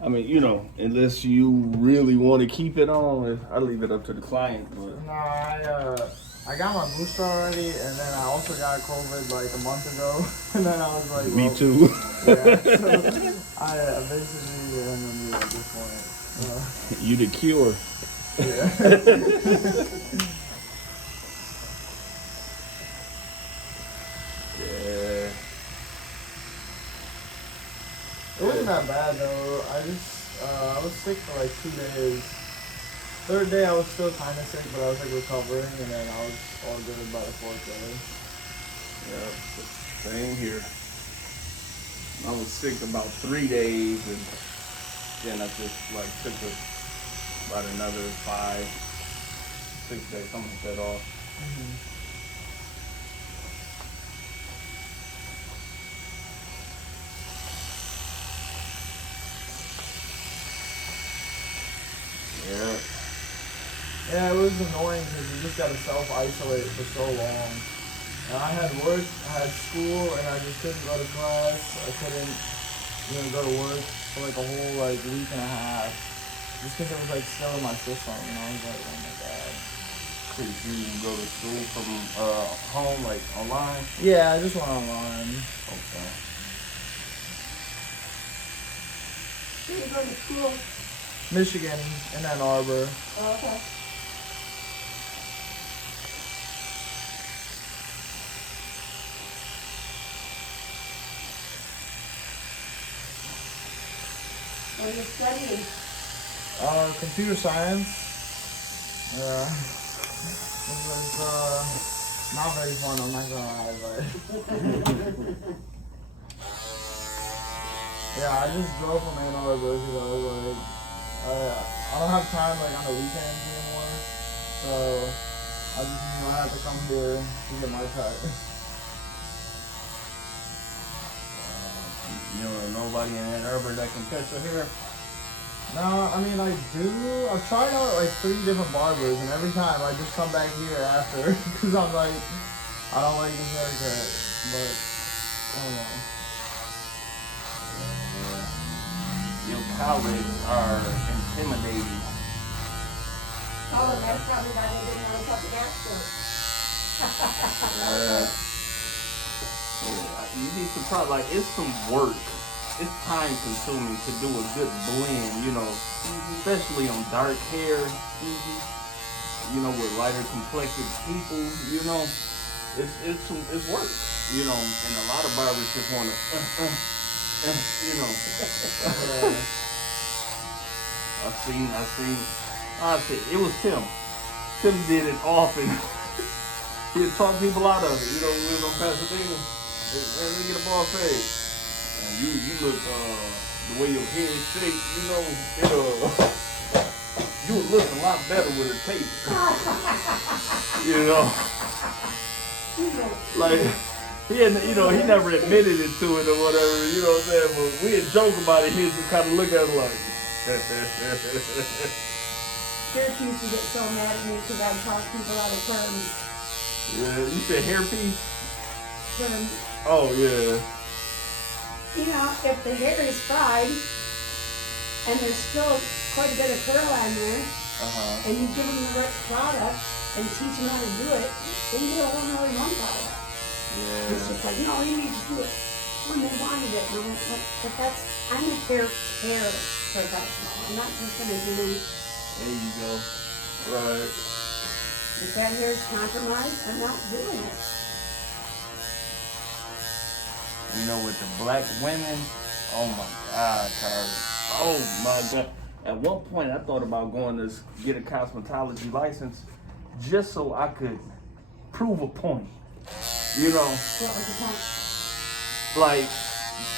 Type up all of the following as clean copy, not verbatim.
I mean, unless you really want to keep it on, I leave it up to the client. But No, I got my booster already, and then I also got COVID like a month ago, and then I was like, me well, too. yeah. So I basically am immune at this point. You the cure. Yeah. Yeah. It wasn't that bad though. I was sick for like 2 days. Third day I was still kind of sick, but I was like recovering, and then I was all good by the fourth day. Yeah. Same here. I was sick about 3 days, and then I just like took about another 5, 6 days, something like that off. Yeah. Yeah, it was annoying because you just gotta self-isolate for so long. And I had work, I had school, and I just couldn't go to class. I couldn't, go to work for like a whole like week and a half. Just because it was like still in my system, and I was like, oh my god. Did you go to school from home, like online? Yeah, I just went online. Okay. Where you go to school? Michigan, in Ann Arbor. Oh, okay. What are you studying? Computer science. It was not very fun, I'm not gonna lie, but yeah, I just drove from Ann Arbor because I was like, I don't have time like on the weekends anymore, so I just had to come here to get my cut. Nobody in Ann Arbor that can cut your hair. No, I mean I do. I've tried out like 3 different barbers, and every time I just come back here after because I'm like, I don't like this haircut, but I don't know. Your colleagues are intimidating. Oh, and that's probably why they didn't want to cut the gas You'd be surprised. Like, it's some work. It's time consuming to do a good blend, especially on dark hair, with lighter complected people, it's work, and a lot of barbers just want to, I said, it was Tim. Tim did it often. He'd talk people out of it, we was on Pasadena. Let me get a ball fade. And you look, the way your head is shaped, you would look a lot better with a tape. Like, he never admitted it to it or whatever, what I'm saying? But we'd joke about it, he'd just kind of look at it like, Church used to get so mad at me because I'd talk people out of terms. Yeah, you said hairpiece? Terms. Oh, yeah. If the hair is fried and there's still quite a bit of curl on there, and you give them the right product and teach them how to do it, then you don't want only one product. Yeah. It's just like, no, you need to do it when they wanted it. And I'm like, but I'm a hair care professional. I'm not just going to do. There you go. Right. If that hair is compromised, I'm not doing it. With the black women, oh my God, Carly. Oh my God. At one point, I thought about going to get a cosmetology license just so I could prove a point. What was the point? Like,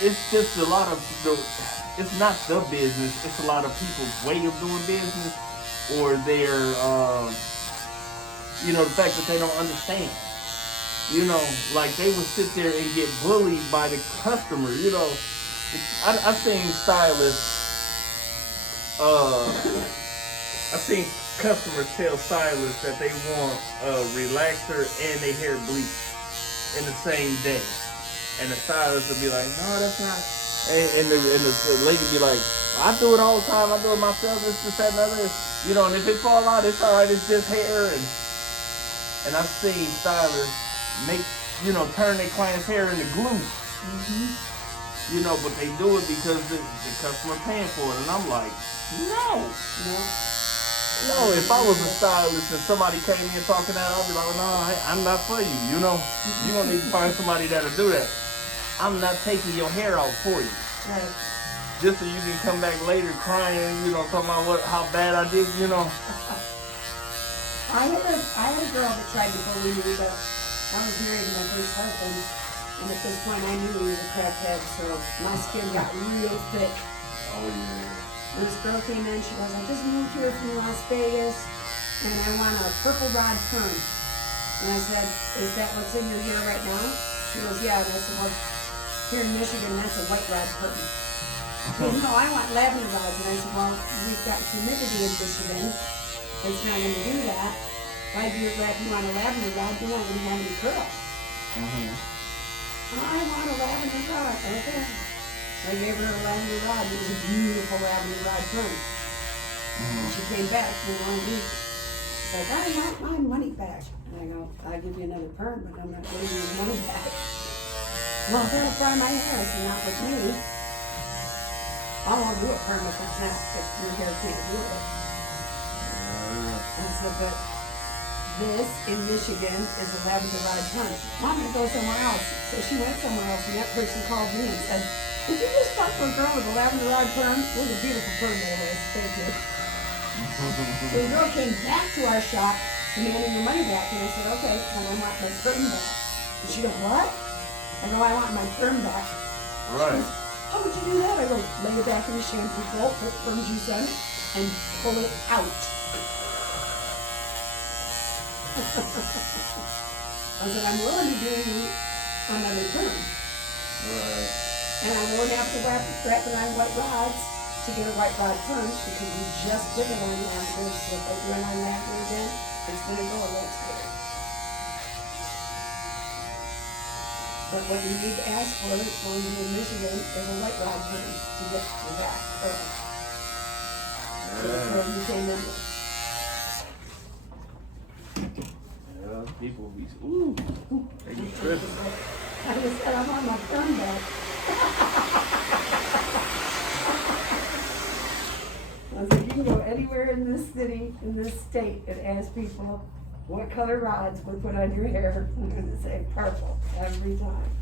it's just a lot of, it's not the business, it's a lot of people's way of doing business or their, the fact that they don't understand. Like they would sit there and get bullied by the customer. I've seen stylists. I've seen customers tell stylists that they want a relaxer and their hair bleach in the same day, and the stylist would be like, "No, that's not And the lady be like, I do it all the time. I do it myself. This, that, and other. You know, and if it fall out, it's all right. It's just hair. And I've seen stylists make, turn their client's hair into glue. But they do it because the customer paying for it. And I'm like, no. No, if I was a stylist and somebody came in talking that, I'd be like, no, I'm not for you. You're going to need to find somebody that'll do that. I'm not taking your hair out for you. Right. Just so you can come back later crying, talking about how bad I did, I had a girl that tried to bully me, but I was married to my first husband, and at this point I knew he was a crackhead, so my skin got real thick. Oh, yeah. This girl came in, she goes, I just moved here from Las Vegas, and I want a purple rod perm. And I said, is that what's in your hair right now? She goes, yeah. And I said, well, here in Michigan, that's a white rod perm. She goes, no, I want lavender rods. And I said, well, we've got humidity in Michigan. It's not going to do that. Why do you want a lavender rod? You don't even have any curl. I want a lavender rod. Okay. I gave her a lavender rod. It was a beautiful lavender rod perm. She came back in 1 week. She's like, I want my money back. And I go, I'll give you another perm, but I'm not giving you your money back. Well, that'll fry my hair. I said, not with me. I won't do a perm if your hair can't do it. I said, but this in Michigan is a lavender rod perm. Mom, I'm going to go somewhere else. So she went somewhere else, and that person called me and said, did you just talk to a girl with a lavender rod perm? It was a beautiful perm that it was. Thank you. So the girl came back to our shop demanding her money back, and I said, okay, then I want my perm back. And she goes, what? I go, I want my perm back. Right. She goes, how would you do that? I go, lay it back in the shampoo bowl, put perm juice on it, and pull it out. I said, I'm willing to do you another perm. Right. And I won't have to wrap it on white rods to get a white rod perm because we just did it on lavender. So if I do it on lavender again, it's going to go a little tighter. But what you need to ask for when you're in Michigan is a white rod perm to get your back curl. So you came in with. Yeah, people be, ooh, they be tripping. I just said, I want my perm back. I was like, you can go anywhere in this city, in this state, and ask people what color rods we put on your hair. I'm going to say purple every time.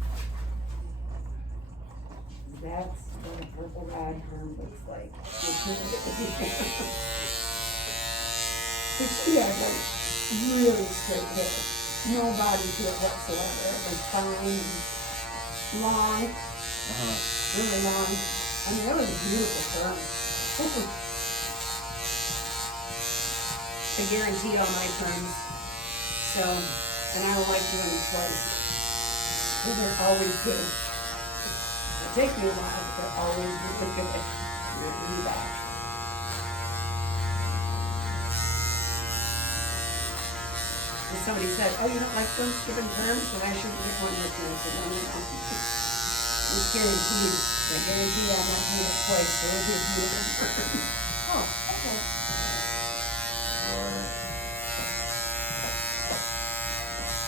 That's what a purple rod perm looks like. But she had like really straight hair. No body to it whatsoever. It was fine and long. Really long. I mean, that was a beautiful perm. I guarantee all my perms. So, and I don't like doing them twice. So they're always good. It takes me a while, but they're always really good. Really back. And somebody said, oh, you don't like Thanksgiving perms? Then I shouldn't get one with you. I said, no. It's guaranteed. I guarantee I'm not doing it twice, so it'll be a beautiful perm. Oh, okay. Right.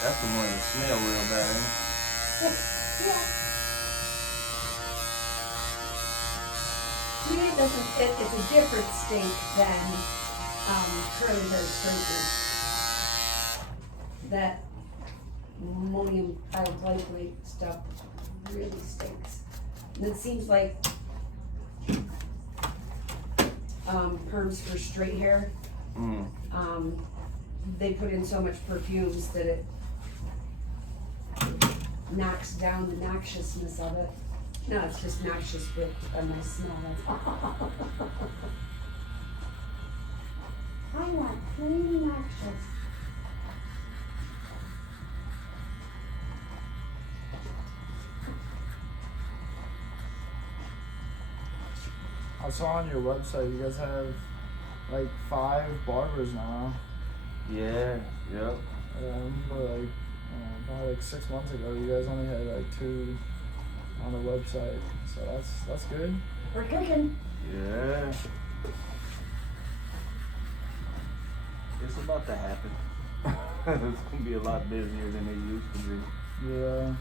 That's the one that smell real bad, ain't it? Yeah. To me, it's a different stink than curly hair straightness. That ammonium polyglycolate stuff really stinks. And it seems like perms for straight hair, they put in so much perfumes that it knocks down the noxiousness of it. No, it's just noxious with a nice smell. I want clean noxious. I saw on your website you guys have like 5 barbers now. Yeah, yep. I remember like probably like 6 months ago you guys only had like 2. on the website. So that's good. We're cooking. Yeah. It's about to happen. It's gonna be a lot busier than it used to be. Yeah.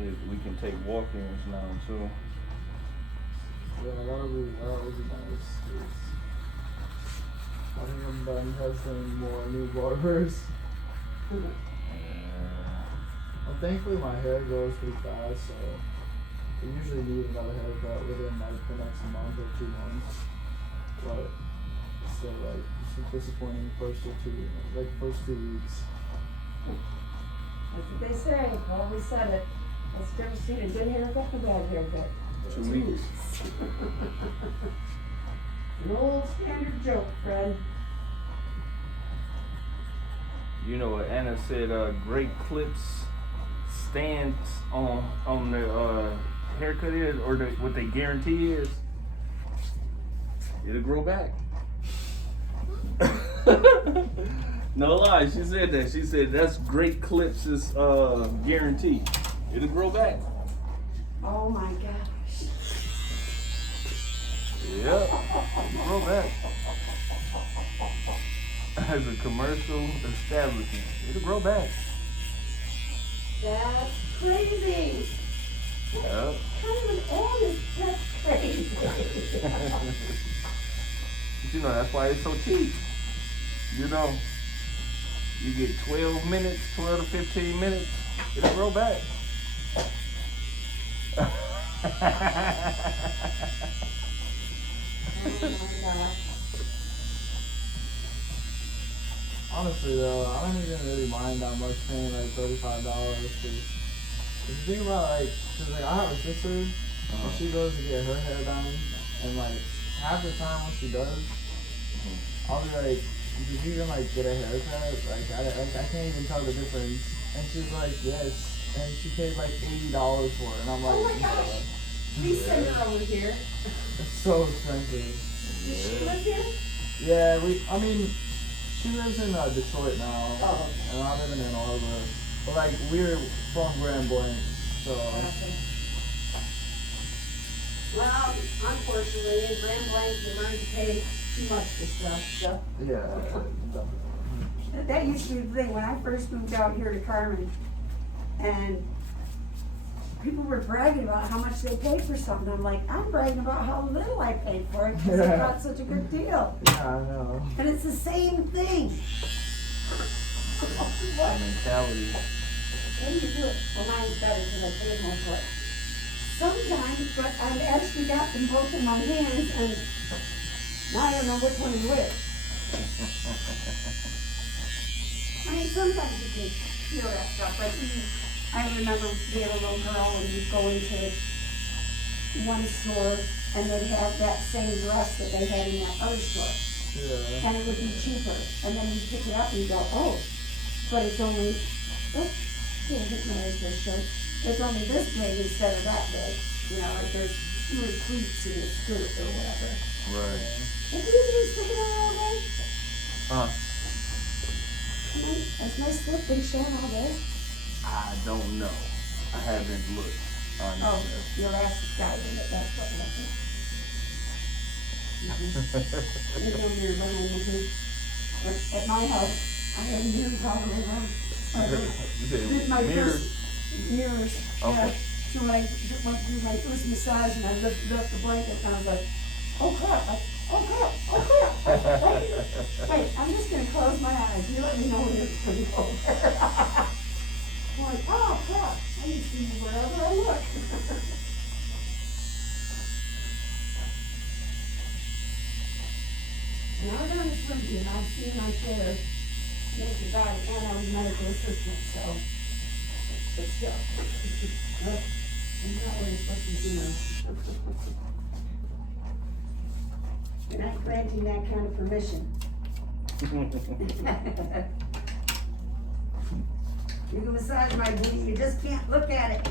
We can take walk-ins now too. Yeah, that'll be nice. I think I'm done testing more new barbers. Yeah. Well, thankfully my hair grows pretty fast, so I usually need another haircut within like the next month or 2 months. But still, like, it's disappointing first 2 weeks. That's what they say. Well, we said it. Let's never see a good haircut and a bad haircut. 2 weeks. An old standard joke, Fred. You know what Anna said, great clips stands on the haircut is, or what they guarantee is, it'll grow back. No lie, she said that. She said that's great clips is guarantee. It'll grow back. Oh my gosh. Yep. It'll grow back. As a commercial establishment, it'll grow back. That's crazy. Yep. Kind of an honest, that's crazy. But you know, that's why it's so cheap. You know, you get 12 minutes, 12 to 15 minutes, it'll grow back. Oh my gosh. Honestly though, I don't even really mind that much paying like $35 because if you think about cause like I have a sister and she goes to get her hair done and like half the time when she does, I'll be like, did you even like get a haircut? Like I can't even tell the difference. And she's like, yes. And she paid like $80 for it, and I'm like, Oh my gosh. Please send her over here. it's so expensive. Does she live here? Yeah, she lives in Detroit now, Oh. and I live in Ann Arbor. But like we're from Grand Blanc, so Well, unfortunately, in Grand Blanc, they learn to pay too much for stuff, so. yeah. That used to be the thing, when I first moved out here to Carmen, and people were bragging about how much they paid for something. I'm like, I'm bragging about how little I paid for it, because I got such a good deal. Yeah, I know. And it's the same thing. What? Mentality. When you do it, well, mine's better because I paid more for it. Sometimes, but I've actually got them both in my hands, and now I don't know which one is which. I mean, sometimes you can feel that stuff. Like I remember being a little girl and you'd go into one store and they'd have that same dress that they had in that other store. Yeah. And it would be cheaper. And then you pick it up and you go, oh, but it's only, oh, I hit my this shirt. It's only this big instead of that big. You know, like there's fewer pleats in the skirt or whatever. Right. Have you been sticking out all day? Has my slip been shown all day? I don't know. I haven't looked. Oh, your ass is got in it, that's what happened. You know, mirror behind me. At my house, I have mirrors all the way around. You said My mirrors? first mirrors, Okay. yeah. So when I went through my first massage and I lifted up the blanket and I was like, oh crap, oh crap, oh crap. Wait, I'm just gonna close my eyes. You let me know when it's gonna go there. I'm like, oh crap, I need to see wherever I look. Now I got a swim team, I've seen my share. Naked body, and I was medical assistant, so. But still. Look, I'm not really supposed to be doing. You're not granting that kind of permission. You can massage my booty, you just can't look at it.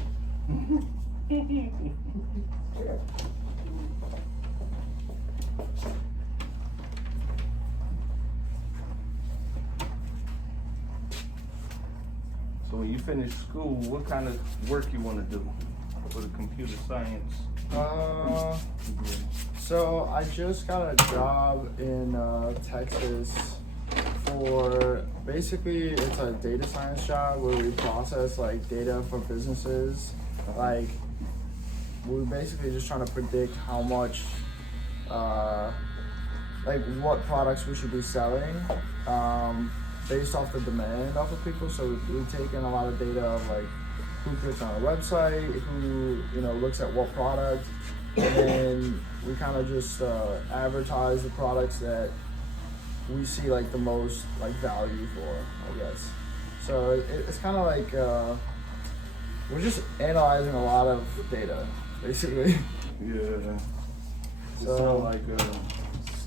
So when you finish school, what kind of work you want to do for the computer science? degree? So I just got a job in Texas for basically it's a data science job where we process like data for businesses. Like we're basically just trying to predict how much, like what products we should be selling, based off the demand off of people. So we take in a lot of data of like who clicks on our website, who looks at what product, and then we kind of just advertise the products that we see like the most like value for, I guess. So it's kind of like we're just analyzing a lot of data, basically. Yeah. So Sound like a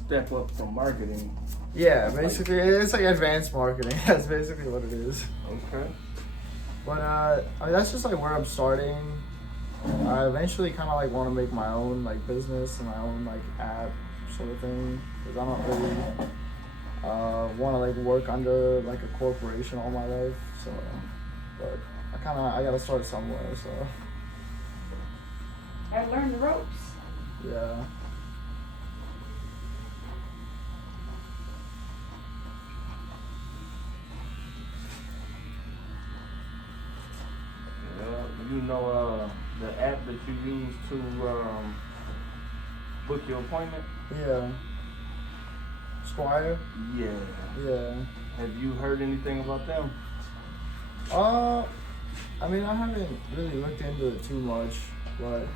step up from marketing. yeah, basically it's like advanced marketing. That's basically what it is. Okay. But I mean, that's just like where I'm starting. I eventually kind of like want to make my own like business and my own like app sort of thing, because I don't really want to like work under like a corporation all my life. So, but I gotta start somewhere. So I learned the ropes. yeah. The app that you use to book your appointment? Yeah. Squire? Yeah. Yeah. Have you heard anything about them? I mean, I haven't really looked into it too much, but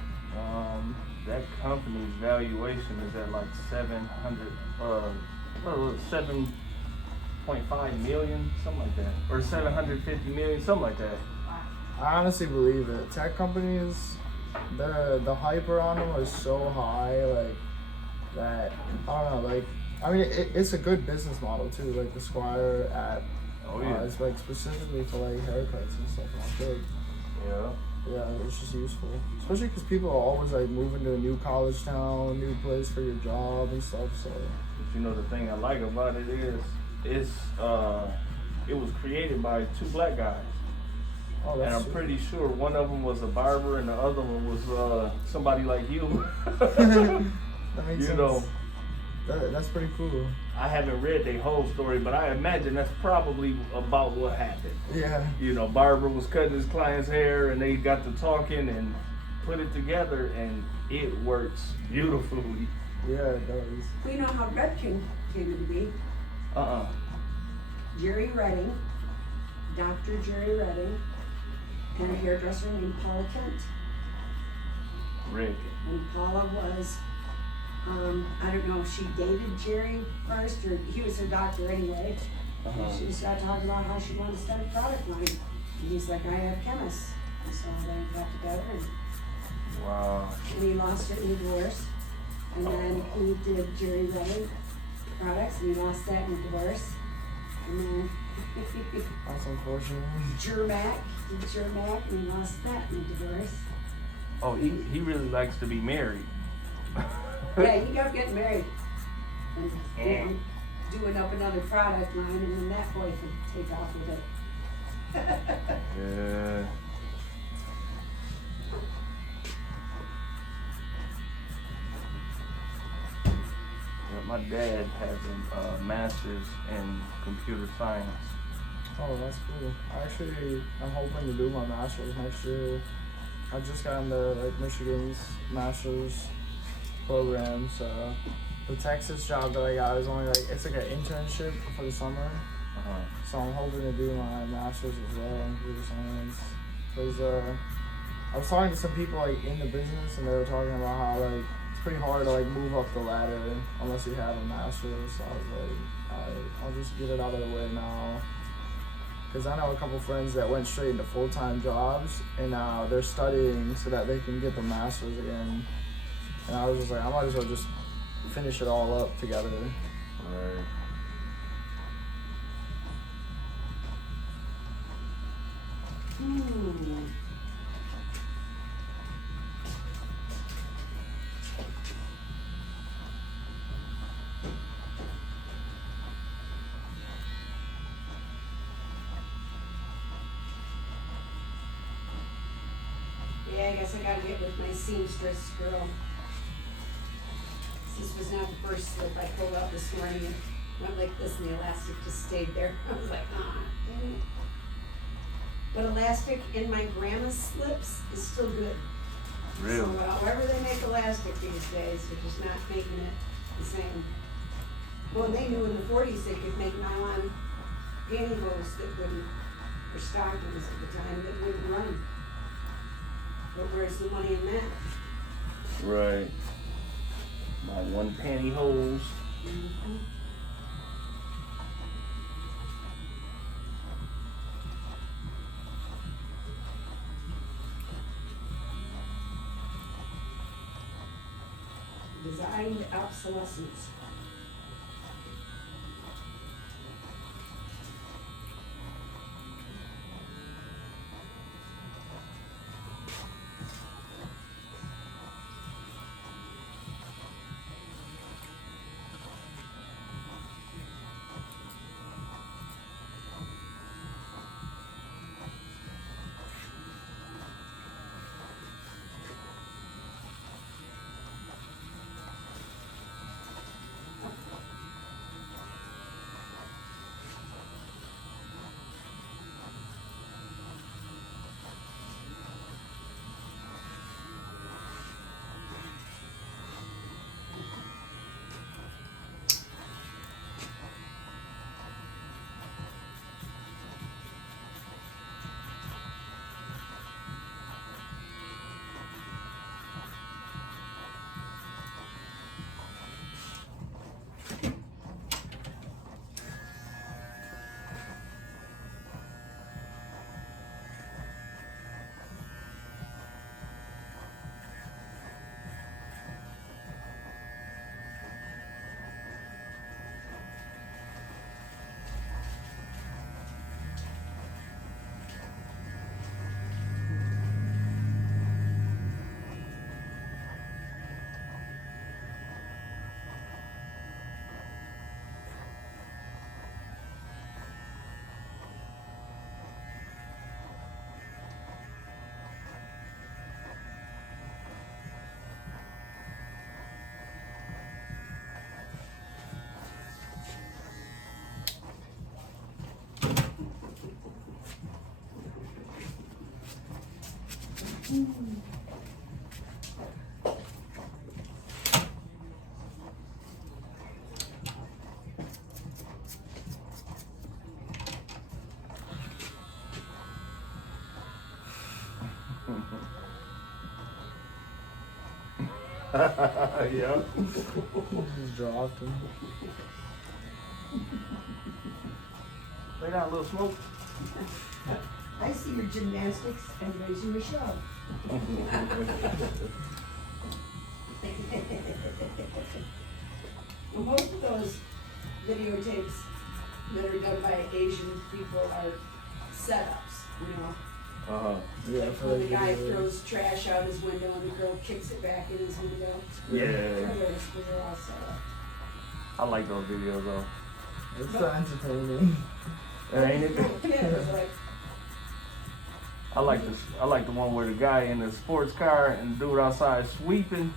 That company's valuation is at like 7.5 million, something like that, or 750 million, something like that. I honestly believe it. Tech companies, the hype around them is so high, like that. I don't know, like I mean, it's a good business model too. Like the Squire app, Oh yeah. it's like specifically for like haircuts and stuff. And it's good. Yeah. Yeah, it's just useful, especially because people are always like moving to a new college town, new place for your job and stuff. So. But the thing I like about it is, it was created by two black guys. Oh, And that's I'm sweet. pretty sure one of them was a barber and the other one was somebody like you. That makes You sense. know. That's pretty cool. I haven't read their whole story, but I imagine that's probably about what happened. Yeah. Barber was cutting his client's hair and they got to talking and put it together and it works beautifully. Yeah, it does. We know how Gretchen came to be. Jerry Redding, Dr. Jerry Redding, and a hairdresser named Paula Kent. Rick. And Paula was, I don't know if she dated Jerry first or he was her doctor anyway. And she started talking about how she wanted to start a product line. And he's like, I have chemists. And so they got together Wow. and he lost her in divorce. And then he did Jerry Redding products and he lost that in divorce. And then That's unfortunate. Germac, did Germac and he lost that in divorce. Oh, he really likes to be married. Yeah, he kept getting married and doing up another product line, and then that boy could take off with it. Yeah. My dad has a master's in computer science. Oh, that's cool. I'm hoping to do my master's next year. I just got into like Michigan's master's program, so the Texas job that I got is only like it's like an internship for the summer. So I'm hoping to do my master's as well in computer science. Because I was talking to some people like in the business, and they were talking about how like it's pretty hard to like move up the ladder unless you have a master's. So I was like, I'll just get it out of the way now. Because I know a couple friends that went straight into full-time jobs, and now they're studying so that they can get the master's again. And I was just like, I might as well just finish it all up together. Right. Yeah, I guess I gotta get with my seamstress girl. This was not the first slip I pulled out this morning. It went like this and the elastic just stayed there. I was like, dang it. But elastic in my grandma's slips is still good. Really? So however they make elastic these days, they're just not making it the same. Well, they knew in the 40s they could make nylon pantyhose that wouldn't, or stockings at the time, that wouldn't run. But where's the money in that? Right. My one pantyhose. Mm-hmm. Designed obsolescence. Yeah. Just dropped him. Lay down a little smoke. I see your gymnastics and raising your show. Well, most of those videotapes that are done by Asian people are setups, you know. Uh-huh. Yeah, Like for when the guy videos. throws trash out his window and the girl kicks it back in his window. Yeah. They're all set up. I like those videos though. It's so entertaining. Ain't it? Little kid was like, I like the one where the guy in the sports car and the dude outside sweeping,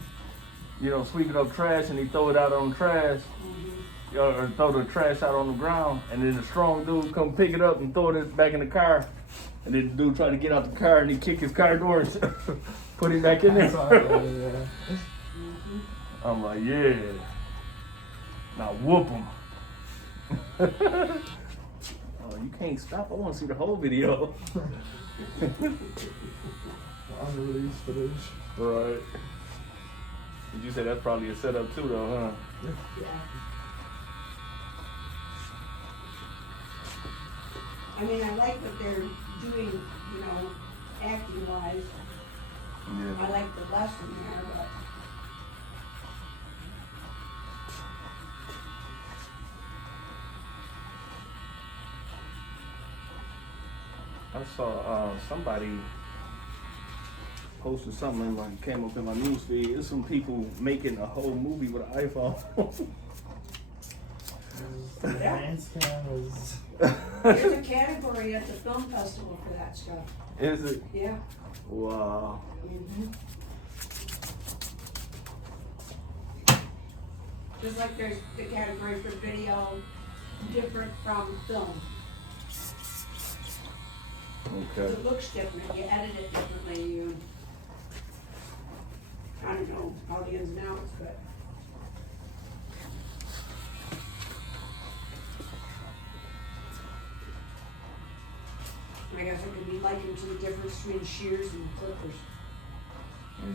sweeping up trash, and he throw it out on the trash, or throw the trash out on the ground, and then the strong dude come pick it up and throw it back in the car, and then the dude trying to get out the car and he kick his car doors, put him back in That's all there. right, yeah. I'm like, yeah, now whoop him. Oh, you can't stop. I want to see the whole video. Unreleased footage. Right. Did you say that's probably a setup too, though, huh? yeah. I mean, I like what they're doing, acting wise. Yeah. I like the lesson there, but I saw somebody posted something like came up in my newsfeed. There's some people making a whole movie with an iPhone. The Yeah. dance cam is. There's a category at the film festival for that stuff. Is it? Yeah. Wow. Mhm. Just like there's the category for video different from film. Okay. It looks different, you edit it differently, you. I don't know all the ins and outs, but. I guess it could be likened to the difference between shears and clippers.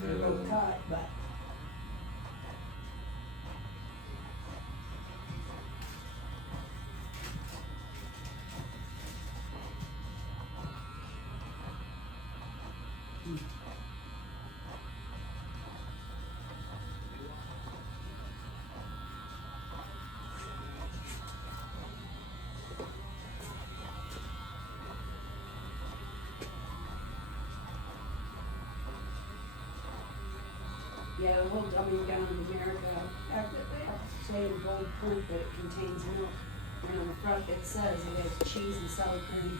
They're both cut, but. Yeah, the whole dumbing down in America, they have to say in bold print that it contains milk. And on the front it says it has cheese and sour cream.